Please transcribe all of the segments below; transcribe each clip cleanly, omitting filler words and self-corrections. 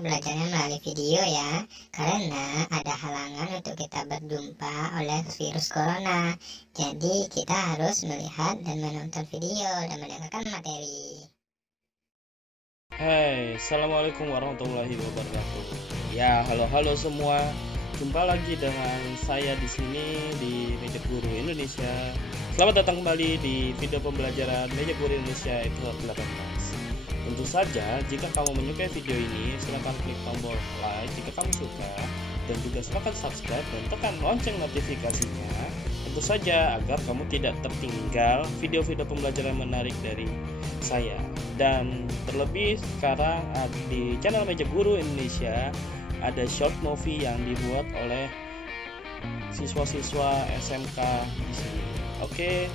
kita belajarnya melalui video ya, karena ada halangan untuk kita berjumpa oleh virus corona. Jadi kita harus melihat dan menonton video dan mendengarkan materi. Hai, assalamualaikum warahmatullahi wabarakatuh. Ya, halo semua. Jumpa lagi dengan saya di sini di Meja Guru Indonesia. Selamat datang kembali di video pembelajaran Meja Guru Indonesia episode 18. Tentu saja, jika kamu menyukai video ini, silakan klik tombol like jika kamu suka, dan juga silakan subscribe dan tekan lonceng notifikasinya. Tentu saja agar kamu tidak tertinggal video-video pembelajaran menarik dari saya. Dan terlebih sekarang di channel Meja Guru Indonesia ada short movie yang dibuat oleh siswa-siswa SMK di sini. Oke,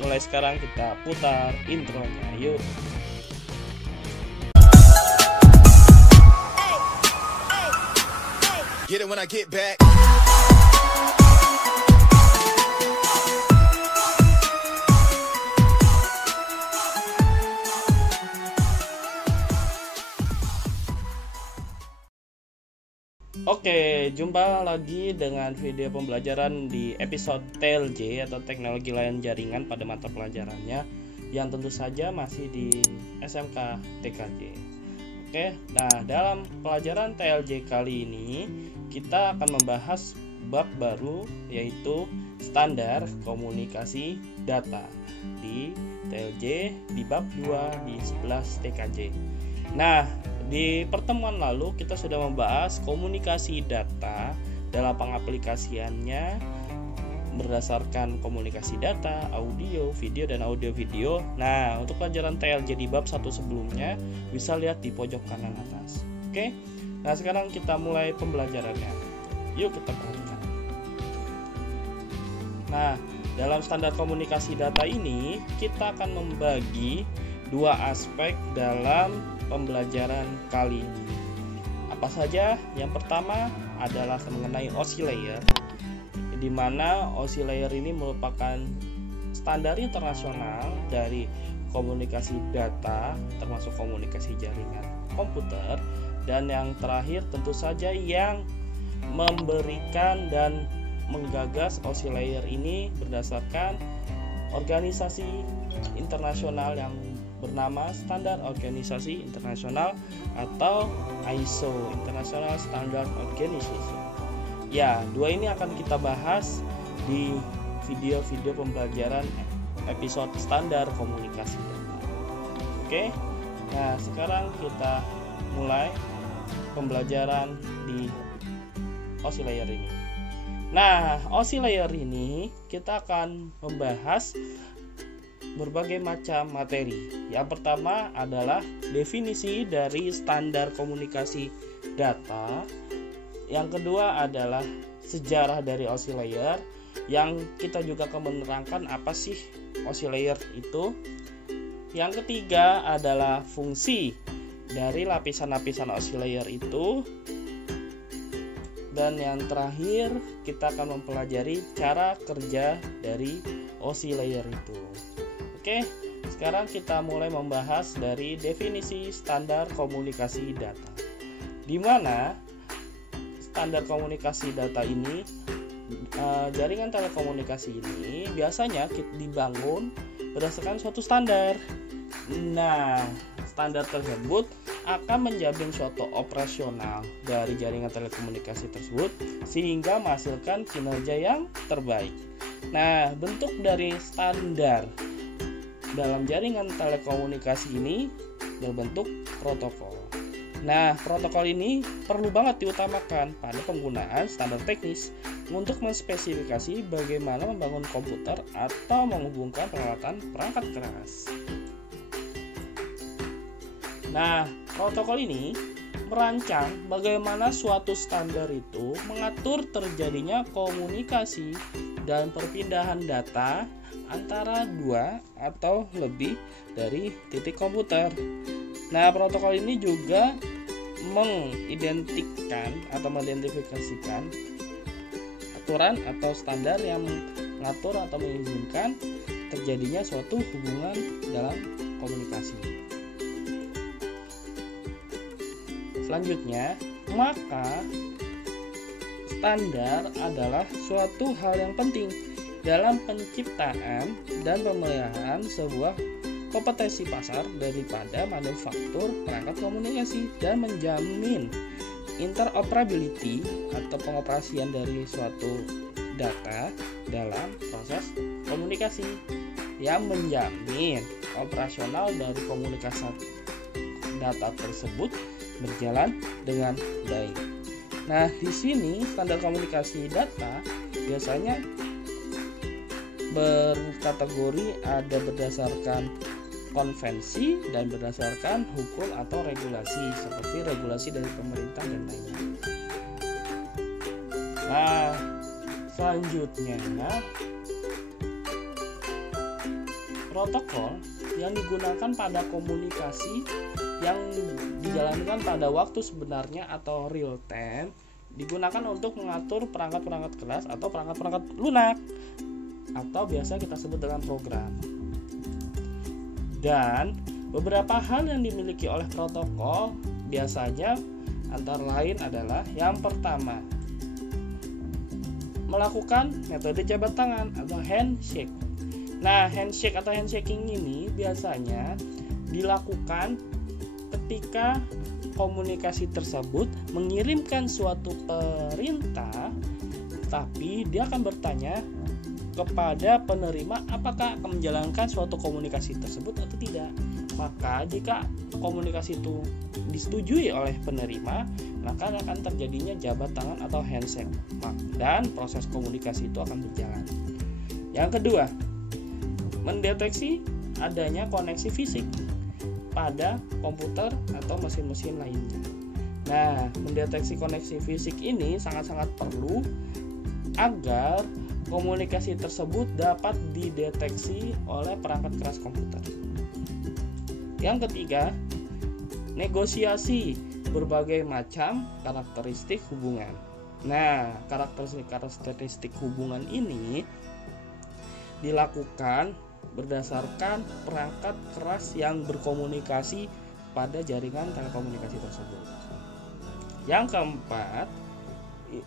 mulai sekarang kita putar intronya, yuk. Get it when I get back. Oke, jumpa lagi dengan video pembelajaran di episode TLJ atau Teknologi Layanan Jaringan pada mata pelajarannya yang tentu saja masih di SMK TKJ. Oke, nah dalam pelajaran TLJ kali ini kita akan membahas bab baru yaitu standar komunikasi data di TLJ di bab 2 di 11 TKJ. Nah, di pertemuan lalu kita sudah membahas komunikasi data dalam pengaplikasiannya berdasarkan komunikasi data, audio, video, dan audio-video. Nah, untuk pelajaran TLJ di bab 1 sebelumnya bisa lihat di pojok kanan atas. Oke, nah sekarang kita mulai pembelajarannya. Yuk kita perhatikan. Nah, dalam standar komunikasi data ini kita akan membagi dua aspek dalam pembelajaran kali ini. Apa saja? Yang pertama adalah mengenai OSI layer, di mana OSI layer ini merupakan standar internasional dari komunikasi data, termasuk komunikasi jaringan komputer. Dan yang terakhir tentu saja yang memberikan dan menggagas OSI layer ini berdasarkan organisasi internasional yang bernama Standar Organisasi Internasional atau ISO, International Standard Organization. Ya, dua ini akan kita bahas di video-video pembelajaran episode standar komunikasi data. Oke, nah sekarang kita mulai pembelajaran di OSI layer ini. Nah, OSI layer ini kita akan membahas berbagai macam materi. Yang pertama adalah definisi dari standar komunikasi data. Yang kedua adalah sejarah dari OSI layer, yang kita juga akan menerangkan apa sih OSI layer itu. Yang ketiga adalah fungsi dari lapisan-lapisan OSI layer itu. Dan yang terakhir kita akan mempelajari cara kerja dari OSI layer itu. Oke, sekarang kita mulai membahas dari definisi standar komunikasi data. Di mana standar komunikasi data ini, jaringan telekomunikasi ini biasanya dibangun berdasarkan suatu standar. Nah, standar tersebut akan menjamin suatu operasional dari jaringan telekomunikasi tersebut sehingga menghasilkan kinerja yang terbaik. Nah, bentuk dari standar dalam jaringan telekomunikasi ini berbentuk protokol. Nah, protokol ini perlu banget diutamakan pada penggunaan standar teknis untuk menspesifikasi bagaimana membangun komputer atau menghubungkan peralatan perangkat keras. Nah, protokol ini merancang bagaimana suatu standar itu mengatur terjadinya komunikasi dan perpindahan data antara dua atau lebih dari titik komputer. Nah, protokol ini juga mengidentifikasikan aturan atau standar yang mengatur atau mengizinkan terjadinya suatu hubungan dalam komunikasi. Selanjutnya, maka standar adalah suatu hal yang penting dalam penciptaan dan pemeliharaan sebuah kompetensi pasar daripada manufaktur perangkat komunikasi dan menjamin interoperability atau pengoperasian dari suatu data dalam proses komunikasi yang menjamin operasional dari komunikasi data tersebut berjalan dengan baik. Nah, di sini standar komunikasi data biasanya berkategori ada berdasarkan konvensi dan berdasarkan hukum atau regulasi seperti regulasi dari pemerintah dan lainnya. Nah, selanjutnya protokol yang digunakan pada komunikasi yang dijalankan pada waktu sebenarnya atau real time digunakan untuk mengatur perangkat-perangkat keras atau perangkat-perangkat lunak atau biasa kita sebut dengan program. Dan beberapa hal yang dimiliki oleh protokol biasanya antara lain adalah yang pertama, melakukan metode jabat tangan atau handshake. Nah, handshake atau handshaking ini biasanya dilakukan ketika komunikasi tersebut mengirimkan suatu perintah, tapi dia akan bertanya kepada penerima apakah akan menjalankan suatu komunikasi tersebut atau tidak. Maka jika komunikasi itu disetujui oleh penerima, maka akan terjadinya jabat tangan atau handshake dan proses komunikasi itu akan berjalan. Yang kedua, mendeteksi adanya koneksi fisik pada komputer atau mesin-mesin lainnya. Nah, mendeteksi koneksi fisik ini sangat-sangat perlu agar komunikasi tersebut dapat dideteksi oleh perangkat keras komputer. Yang ketiga, negosiasi berbagai macam karakteristik hubungan. Nah, karakteristik hubungan ini dilakukan berdasarkan perangkat keras yang berkomunikasi pada jaringan telekomunikasi tersebut. Yang keempat,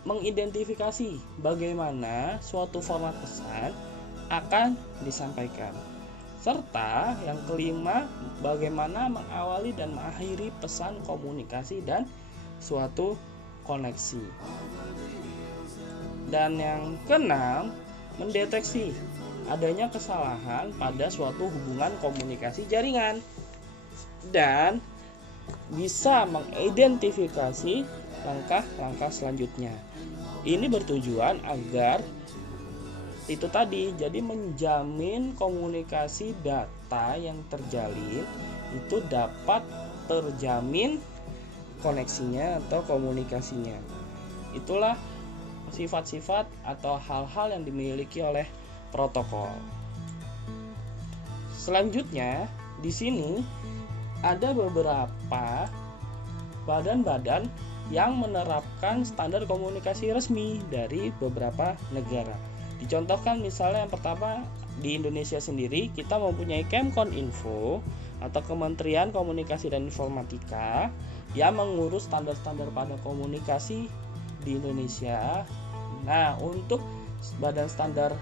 mengidentifikasi bagaimana suatu format pesan akan disampaikan. Serta yang kelima, bagaimana mengawali dan mengakhiri pesan komunikasi dan suatu koneksi. Dan yang keenam, mendeteksi adanya kesalahan pada suatu hubungan komunikasi jaringan dan bisa mengidentifikasi langkah-langkah selanjutnya. Ini bertujuan agar itu tadi, jadi menjamin komunikasi data yang terjalin itu dapat terjamin koneksinya atau komunikasinya. Itulah sifat-sifat atau hal-hal yang dimiliki oleh protokol. Selanjutnya, di sini ada beberapa badan-badan yang menerapkan standar komunikasi resmi dari beberapa negara. Dicontohkan misalnya yang pertama di Indonesia sendiri kita mempunyai Kemkoninfo atau Kementerian Komunikasi dan Informatika yang mengurus standar-standar pada komunikasi di Indonesia. Nah, untuk badan standar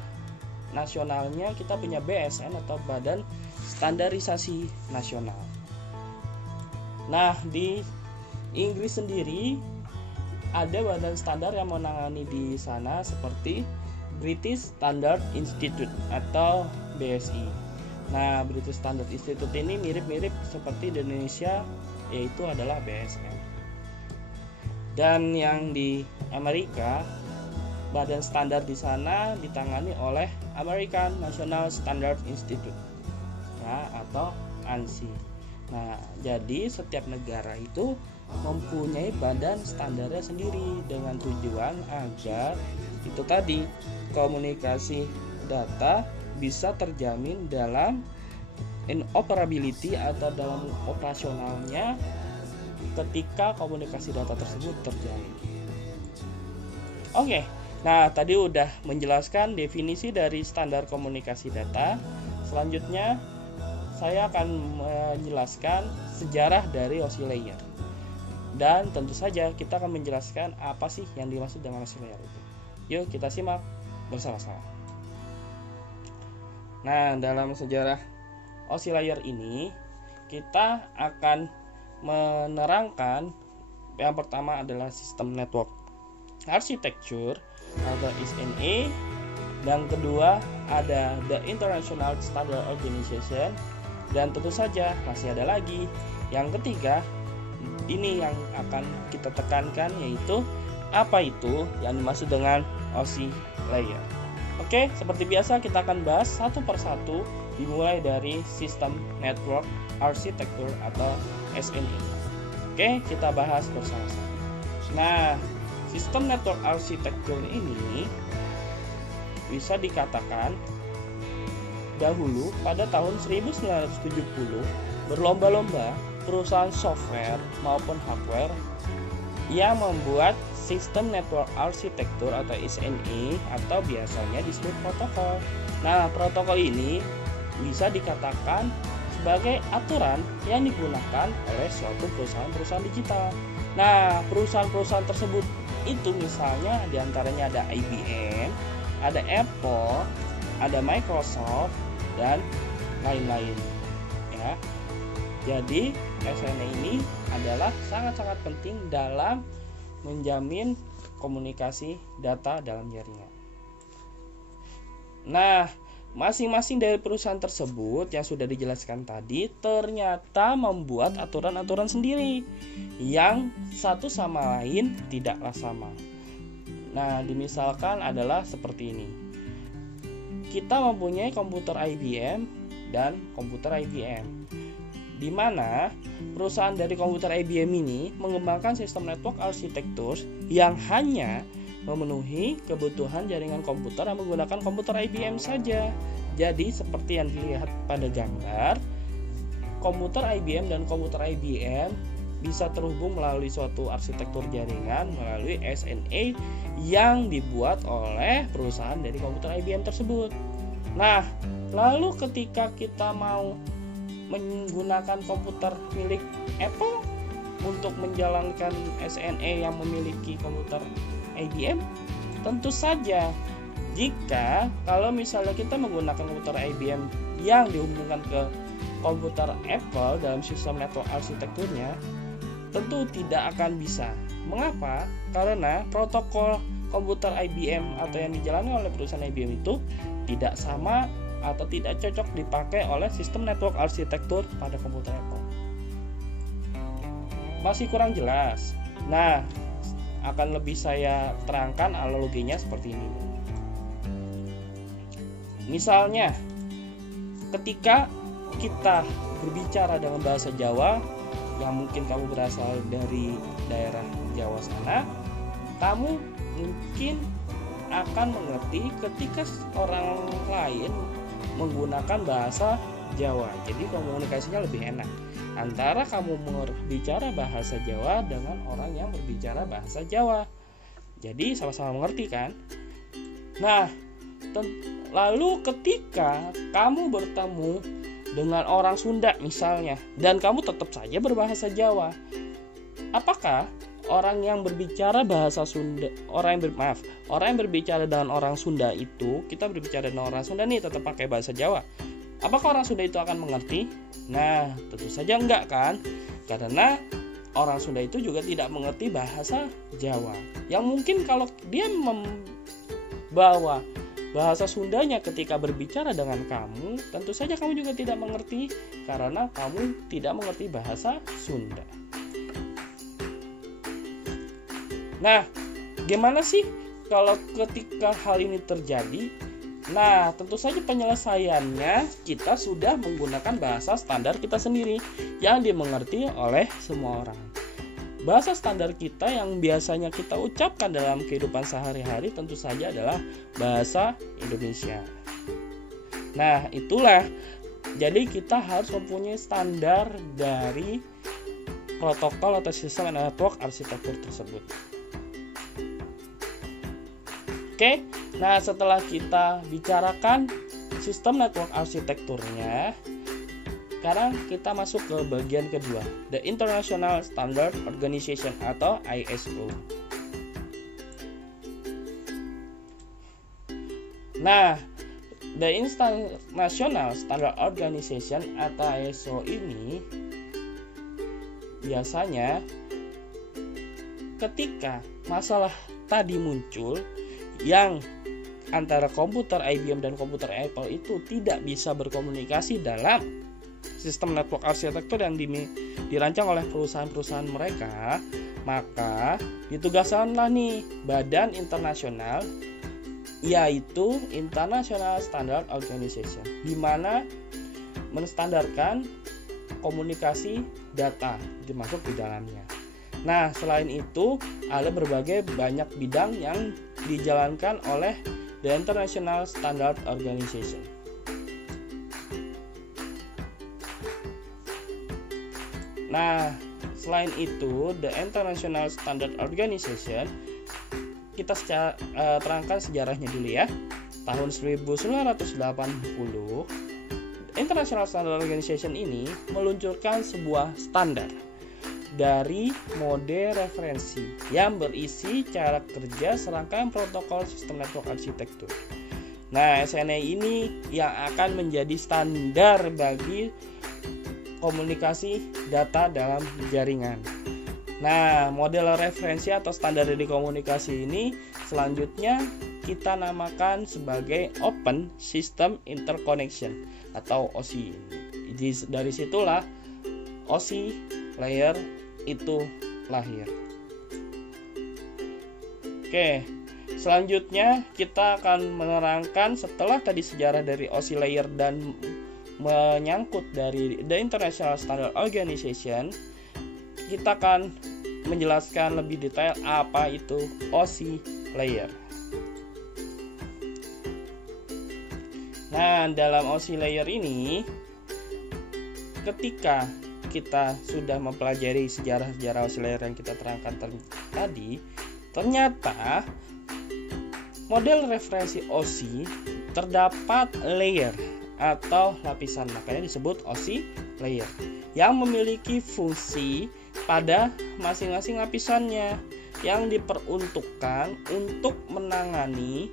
nasionalnya kita punya BSN atau Badan Standarisasi Nasional. Nah, di Inggris sendiri ada badan standar yang menangani di sana seperti British Standard Institute atau BSI. Nah, British Standard Institute ini mirip-mirip seperti di Indonesia, yaitu adalah BSN. Dan yang di Amerika, badan standar di sana ditangani oleh American National Standard Institute, ya, atau ANSI. Nah, jadi setiap negara itu mempunyai badan standarnya sendiri dengan tujuan agar itu tadi komunikasi data bisa terjamin dalam interoperability atau dalam operasionalnya ketika komunikasi data tersebut terjalin. Oke, nah tadi udah menjelaskan definisi dari standar komunikasi data. Selanjutnya saya akan menjelaskan sejarah dari OSI layer. Dan tentu saja kita akan menjelaskan apa sih yang dimaksud dengan OSI layer itu. Yuk kita simak bersama-sama. Nah, dalam sejarah OSI layer ini kita akan menerangkan yang pertama adalah sistem network architecture atau SNA. Yang kedua ada the International Standard Organization, dan tentu saja masih ada lagi yang ketiga. Ini yang akan kita tekankan, yaitu apa itu yang dimaksud dengan OSI layer. Oke, seperti biasa kita akan bahas satu persatu, dimulai dari sistem network architecture atau SNA. Oke, kita bahas bersama-sama. Nah, sistem network architecture ini bisa dikatakan dahulu pada tahun 1970 berlomba-lomba perusahaan software maupun hardware yang membuat sistem network architecture atau SNA atau biasanya disebut protokol. Nah, protokol ini bisa dikatakan sebagai aturan yang digunakan oleh suatu perusahaan-perusahaan digital. Nah, perusahaan-perusahaan tersebut itu misalnya diantaranya ada IBM, ada Apple, ada Microsoft, dan lain-lain. Ya. Jadi SNA ini adalah sangat-sangat penting dalam menjamin komunikasi data dalam jaringan. Nah, masing-masing dari perusahaan tersebut yang sudah dijelaskan tadi ternyata membuat aturan-aturan sendiri yang satu sama lain tidaklah sama. Nah, dimisalkan adalah seperti ini. Kita mempunyai komputer IBM dan komputer IBM, di mana perusahaan dari komputer IBM ini mengembangkan sistem network architecture yang hanya memenuhi kebutuhan jaringan komputer yang menggunakan komputer IBM saja. Jadi seperti yang dilihat pada gambar, komputer IBM dan komputer IBM bisa terhubung melalui suatu arsitektur jaringan melalui SNA yang dibuat oleh perusahaan dari komputer IBM tersebut. Nah, lalu ketika kita mau menggunakan komputer milik Apple untuk menjalankan SNA yang memiliki komputer IBM, tentu saja jika kalau misalnya kita menggunakan komputer IBM yang dihubungkan ke komputer Apple dalam sistem network arsitekturnya, tentu tidak akan bisa. Mengapa? Karena protokol komputer IBM atau yang dijalani oleh perusahaan IBM itu tidak sama atau tidak cocok dipakai oleh sistem network arsitektur pada komputer Apple. Masih kurang jelas. Nah, akan lebih saya terangkan analoginya seperti ini. Misalnya, ketika kita berbicara dengan bahasa Jawa, yang mungkin kamu berasal dari daerah Jawa sana, kamu mungkin akan mengerti ketika orang lain menggunakan bahasa Jawa. Jadi komunikasinya lebih enak antara kamu berbicara bahasa Jawa dengan orang yang berbicara bahasa Jawa. Jadi sama-sama mengerti kan? Nah, lalu ketika kamu bertemu dengan orang Sunda misalnya, dan kamu tetap saja berbahasa Jawa, apakah orang yang berbicara bahasa Sunda, orang yang berbicara dengan orang Sunda itu, kita berbicara dengan orang Sunda nih tetap pakai bahasa Jawa, apakah orang Sunda itu akan mengerti? Nah, tentu saja enggak kan? Karena orang Sunda itu juga tidak mengerti bahasa Jawa. Yang mungkin kalau dia membawa bahasa Sundanya ketika berbicara dengan kamu, tentu saja kamu juga tidak mengerti karena kamu tidak mengerti bahasa Sunda. Nah, gimana sih kalau ketika hal ini terjadi? Nah, tentu saja penyelesaiannya kita sudah menggunakan bahasa standar kita sendiri yang dimengerti oleh semua orang. Bahasa standar kita yang biasanya kita ucapkan dalam kehidupan sehari-hari tentu saja adalah bahasa Indonesia. Nah, itulah. Jadi kita harus mempunyai standar dari protokol atau sistem network arsitektur tersebut. Oke, nah setelah kita bicarakan sistem network arsitekturnya, sekarang kita masuk ke bagian kedua, the International Standard Organization atau ISO. Nah, the International Standard Organization atau ISO ini biasanya ketika masalah tadi muncul yang antara komputer IBM dan komputer Apple itu tidak bisa berkomunikasi dalam sistem network arsitektur yang dirancang oleh perusahaan-perusahaan mereka, maka ditugaskanlah nih badan internasional, yaitu International Standard Organization, di mana menstandarkan komunikasi data dimasuk di dalamnya. Nah, selain itu ada berbagai banyak bidang yang dijalankan oleh the International Standard Organization. Nah, selain itu the International Standard Organization, kita terangkan sejarahnya dulu ya. Tahun 1980, International Standard Organization ini meluncurkan sebuah standar dari mode referensi yang berisi cara kerja serangkaian protokol sistem network arsitektur. Nah, SNA ini yang akan menjadi standar bagi komunikasi data dalam jaringan. Nah, model referensi atau standar dari komunikasi ini selanjutnya kita namakan sebagai Open System Interconnection atau OSI. Dari situlah OSI layer itu lahir. Oke, selanjutnya kita akan menerangkan setelah tadi sejarah dari OSI layer dan menyangkut dari the International Standard Organization, kita akan menjelaskan lebih detail apa itu OSI layer. Nah, dalam OSI layer ini, ketika kita sudah mempelajari sejarah-sejarah OSI layer yang kita terangkan tadi, ternyata model referensi OSI terdapat layer atau lapisan, makanya disebut OSI layer, yang memiliki fungsi pada masing-masing lapisannya yang diperuntukkan untuk menangani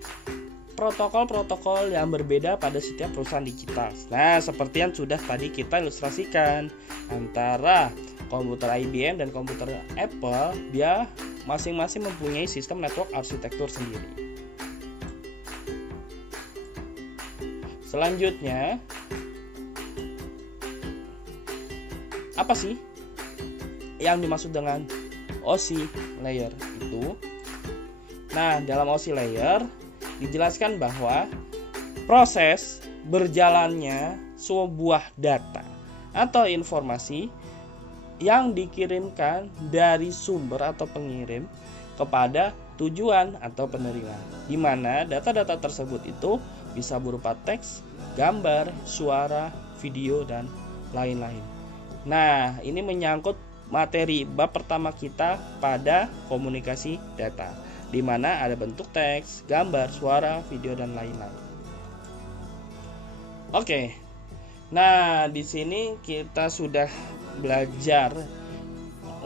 protokol-protokol yang berbeda pada setiap perusahaan digital. Nah, seperti yang sudah tadi kita ilustrasikan antara komputer IBM dan komputer Apple, dia masing-masing mempunyai sistem network arsitektur sendiri. Selanjutnya, apa sih yang dimaksud dengan OSI layer itu? Nah, dalam OSI layer dijelaskan bahwa proses berjalannya sebuah data atau informasi yang dikirimkan dari sumber atau pengirim kepada tujuan atau penerima, di mana data-data tersebut itu bisa berupa teks, gambar, suara, video, dan lain-lain. Nah, ini menyangkut materi bab pertama kita pada komunikasi data, di mana ada bentuk teks, gambar, suara, video, dan lain-lain. Oke. Nah, di sini kita sudah belajar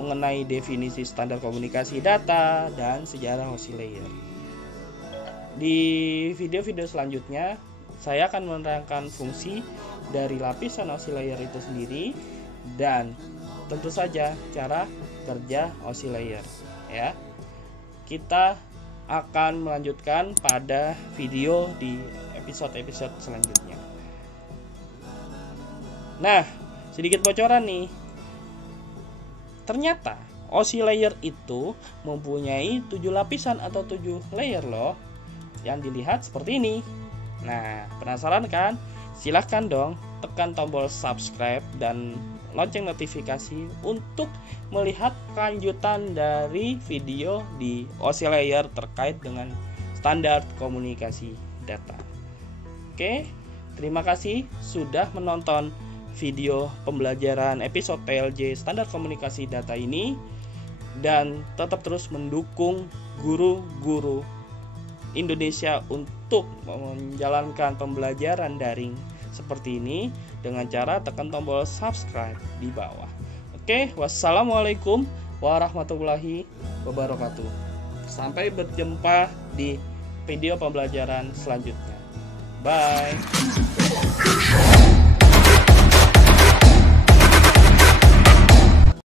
mengenai definisi standar komunikasi data dan sejarah OSI layer. Di video-video selanjutnya, saya akan menerangkan fungsi dari lapisan OSI layer itu sendiri dan tentu saja cara kerja OSI layer, ya. Kita akan melanjutkan pada video di episode-episode selanjutnya. Nah, sedikit bocoran nih. Ternyata OSI layer itu mempunyai 7 lapisan atau 7 layer loh, yang dilihat seperti ini. Nah, penasaran kan? Silahkan dong tekan tombol subscribe dan lonceng notifikasi untuk melihat kelanjutan dari video di OSI layer terkait dengan standar komunikasi data. Oke, terima kasih sudah menonton video pembelajaran episode TLJ standar komunikasi data ini, dan tetap terus mendukung guru-guru Indonesia untuk menjalankan pembelajaran daring seperti ini dengan cara tekan tombol subscribe di bawah. Oke, wassalamualaikum warahmatullahi wabarakatuh. Sampai berjumpa di video pembelajaran selanjutnya. Bye.